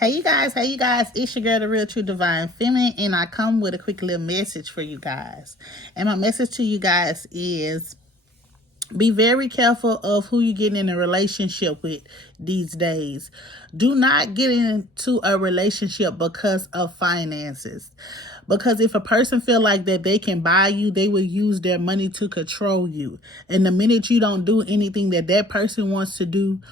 Hey you guys, it's your girl, the real true divine feminine, and I come with a quick little message for you guys. And my message to you guys is be very careful of who you get in a relationship with these days. Do not get into a relationship because of finances. Because if a person feel like that they can buy you, they will use their money to control you. And the minute you don't do anything that that person wants to do,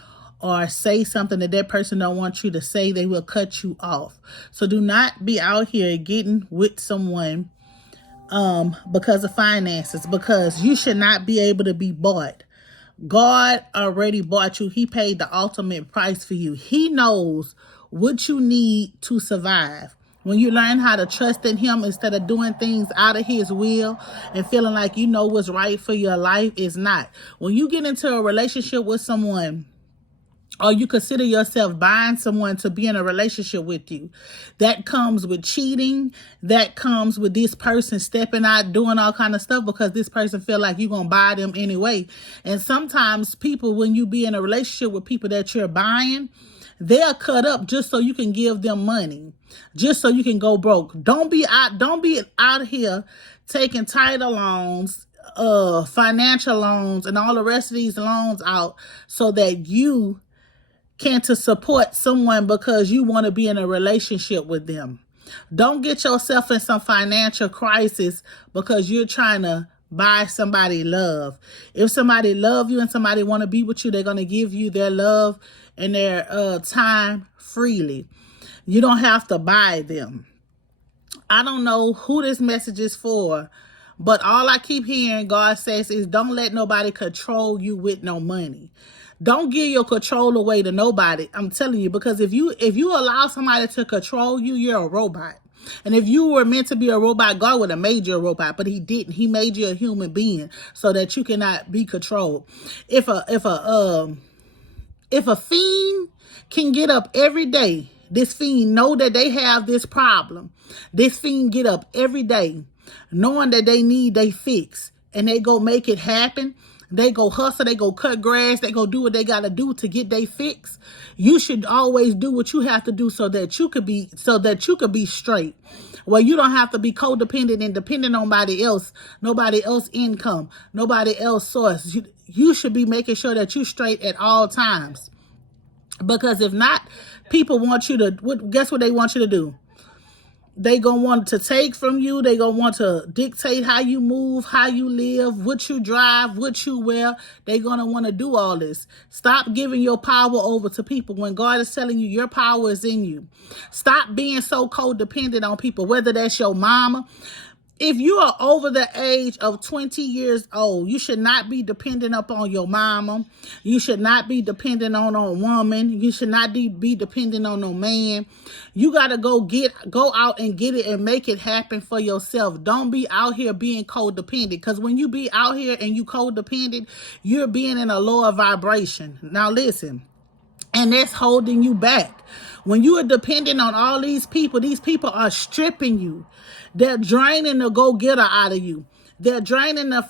or say something that that person don't want you to say, they will cut you off. So do not be out here getting with someone because of finances, because you should not be able to be bought. God already bought you. He paid the ultimate price for you. He knows what you need to survive. When you learn how to trust in him instead of doing things out of his will and feeling like you know what's right for your life, is not. When you get into a relationship with someone, or you consider yourself buying someone to be in a relationship with you, that comes with cheating. That comes with this person stepping out, doing all kind of stuff because this person feel like you're going to buy them anyway. And sometimes people, when you be in a relationship with people that you're buying, they'll cut up just so you can give them money, just so you can go broke. Don't be out here taking title loans, financial loans, and all the rest of these loans out so that you can to support someone because you want to be in a relationship with them. Don't get yourself in some financial crisis because you're trying to buy somebody love. If somebody love you and somebody want to be with you, they're going to give you their love and their time freely. You don't have to buy them. I don't know who this message is for, but all I keep hearing God says is don't let nobody control you with no money. Don't give your control away to nobody. I'm telling you, because if you allow somebody to control you, you're a robot. And if you were meant to be a robot, God would have made you a robot, but he didn't. He made you a human being so that you cannot be controlled. If a fiend can get up every day, this fiend know that they have this problem. This fiend get up every day knowing that they need they fix, and they go make it happen. They go hustle, they go cut grass, they go do what they got to do to get they fix. You should always do what you have to do so that you could be straight. Well, you don't have to be codependent and dependent on nobody else income, nobody else source. You should be making sure that you straight at all times. Because if not, people want you to, guess what they want you to do? They gonna want to take from you. They gonna want to dictate how you move, how you live, what you drive, what you wear. They gonna want to do all this. Stop giving your power over to people when God is telling you your power is in you. Stop being so codependent on people, whether that's your mama. If you are over the age of 20 years old, you should not be dependent upon your mama. You should not be dependent on a woman. You should not be dependent on no man. You got to go out and get it and make it happen for yourself. Don't be out here being codependent, because when you be out here and you codependent, you're being in a lower vibration. Now listen, and that's holding you back. When you are dependent on all these people are stripping you. They're draining the go-getter out of you. They're draining the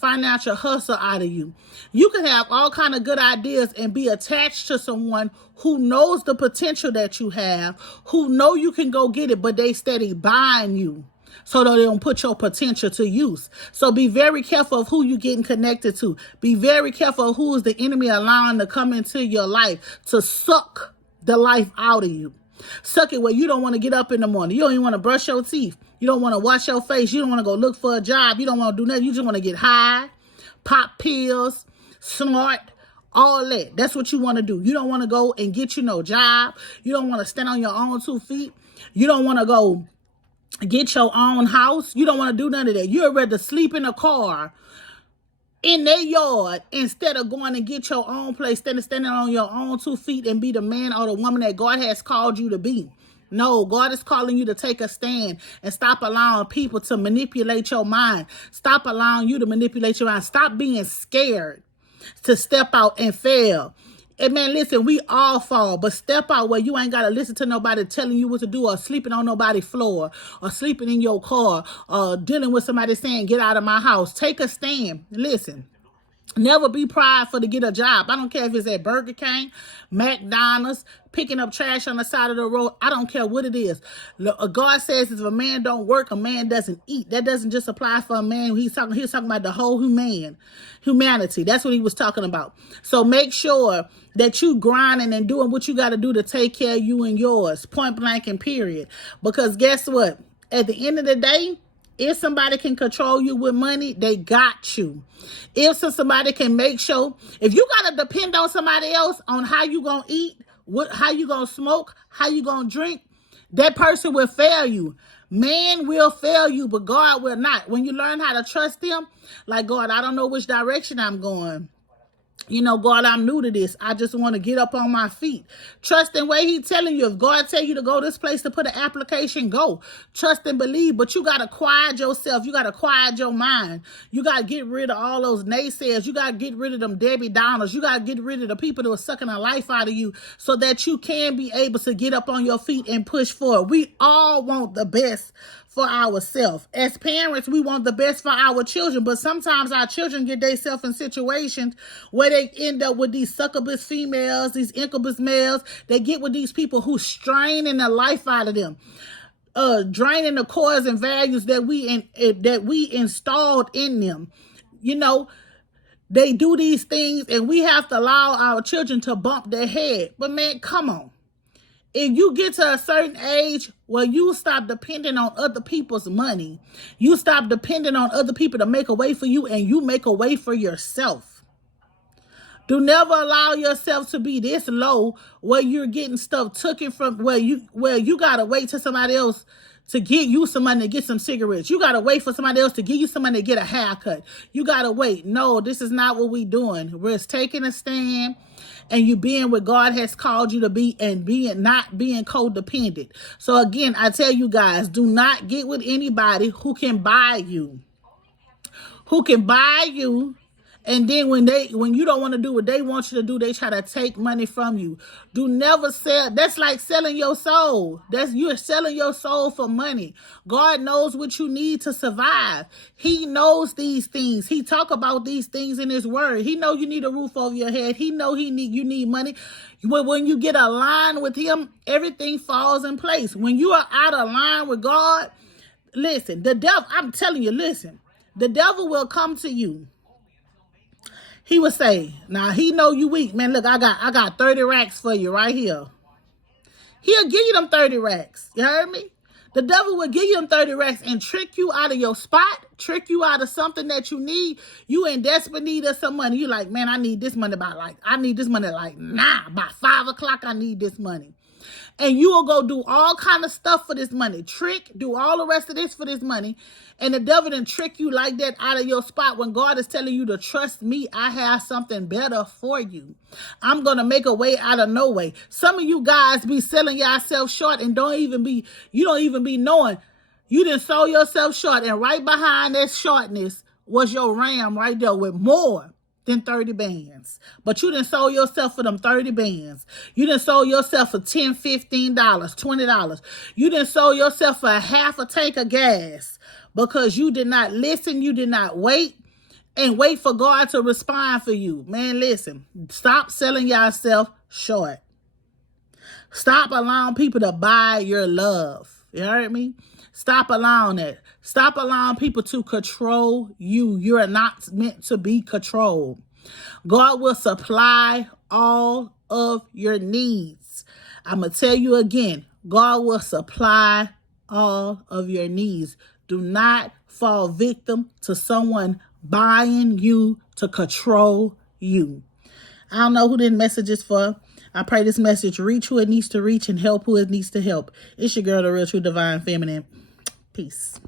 financial hustle out of you. You can have all kind of good ideas and be attached to someone who knows the potential that you have, who know you can go get it, but they steady buying you so that they don't put your potential to use. So be very careful of who you're getting connected to. Be very careful of who is the enemy allowing to come into your life to suck the life out of you. Suck it where you don't want to get up in the morning. You don't even want to brush your teeth. You don't want to wash your face. You don't want to go look for a job. You don't want to do nothing. You just want to get high, pop pills, snort, all that. That's what you want to do. You don't want to go and get you no job. You don't want to stand on your own 2 feet. You don't want to go get your own house. You don't want to do none of that. You'd rather sleep in a car in their yard instead of going and get your own place, standing on your own 2 feet and be the man or the woman that God has called you to be. No, God is calling you to take a stand and stop allowing people to manipulate your mind. Stop allowing you to manipulate your mind. Stop being scared to step out and fail. And man, listen, we all fall, but step out where you ain't got to listen to nobody telling you what to do, or sleeping on nobody's floor, or sleeping in your car, or dealing with somebody saying, get out of my house. Take a stand. Listen, Never be prideful to get a job. I don't care if it's at Burger King, McDonald's, picking up trash on the side of the road. I don't care what it is. God says if a man don't work, a man doesn't eat. That doesn't just apply for a man. He's talking about the whole humanity. That's what he was talking about. So make sure that you grinding and doing what you got to do to take care of you and yours. Point blank and period. Because guess what? At the end of the day, if somebody can control you with money, they got you. If somebody can make sure, if you got to depend on somebody else on how you going to eat, how you going to smoke, how you going to drink, that person will fail you. Man will fail you, but God will not. When you learn how to trust him, like, God, I don't know which direction I'm going. You know, God, I'm new to this. I just want to get up on my feet. Trust in what he's telling you. If God tell you to go this place to put an application, go. Trust and believe, but you got to quiet yourself. You got to quiet your mind. You got to get rid of all those naysayers. You got to get rid of them Debbie Downers. You got to get rid of the people that are sucking the life out of you so that you can be able to get up on your feet and push forward. We all want the best for ourselves. As parents, we want the best for our children, but sometimes our children get themselves in situations where they end up with these succubus females, these incubus males. They get with these people who straining the life out of them, draining the cores and values that we installed in them. You know, they do these things, and we have to allow our children to bump their head. But man, come on. If you get to a certain age where you stop depending on other people's money, you stop depending on other people to make a way for you, and you make a way for yourself. Do never allow yourself to be this low where you're getting stuff taken from where you gotta wait till somebody else to get you some money to get some cigarettes. You gotta wait for somebody else to give you some money to get a haircut. You gotta wait. No, this is not what we're doing. We're taking a stand. And you being what God has called you to be, and not being codependent. So again, I tell you guys, do not get with anybody who can buy you. And then when you don't want to do what they want you to do, they try to take money from you. Do never sell. That's like selling your soul. You're selling your soul for money. God knows what you need to survive. He knows these things. He talk about these things in his word. He know you need a roof over your head. He know you need money. When you get aligned with him, everything falls in place. When you are out of line with God, listen, the devil, I'm telling you, listen, the devil will come to you. He would say, now he know you weak. Man, look, I got 30 racks for you right here. He'll give you them 30 racks. You heard me? The devil will give you them 30 racks and trick you out of your spot, trick you out of something that you need. You in desperate need of some money. You like, man, I need this money by 5 o'clock, I need this money. And you will go do all kind of stuff for this money. Do all the rest of this for this money. And the devil done trick you like that out of your spot when God is telling you to trust me. I have something better for you. I'm going to make a way out of no way. Some of you guys be selling yourself short and you don't even be knowing you done sold yourself short. And right behind that shortness was your ram right there with more than 30 bands. But you done sold yourself for them 30 bands. You done sold yourself for $10, $15, $20. You done sold yourself for half a tank of gas because you did not listen. You did not wait for God to respond for you. Man, listen, stop selling yourself short. Stop allowing people to buy your love. You heard me? Stop allowing it. Stop allowing people to control you. You are not meant to be controlled. God will supply all of your needs. I'm going to tell you again, God will supply all of your needs. Do not fall victim to someone buying you to control you. I don't know who this message is for. I pray this message reach who it needs to reach and help who it needs to help. It's your girl, the Real True Divine Feminine. Peace.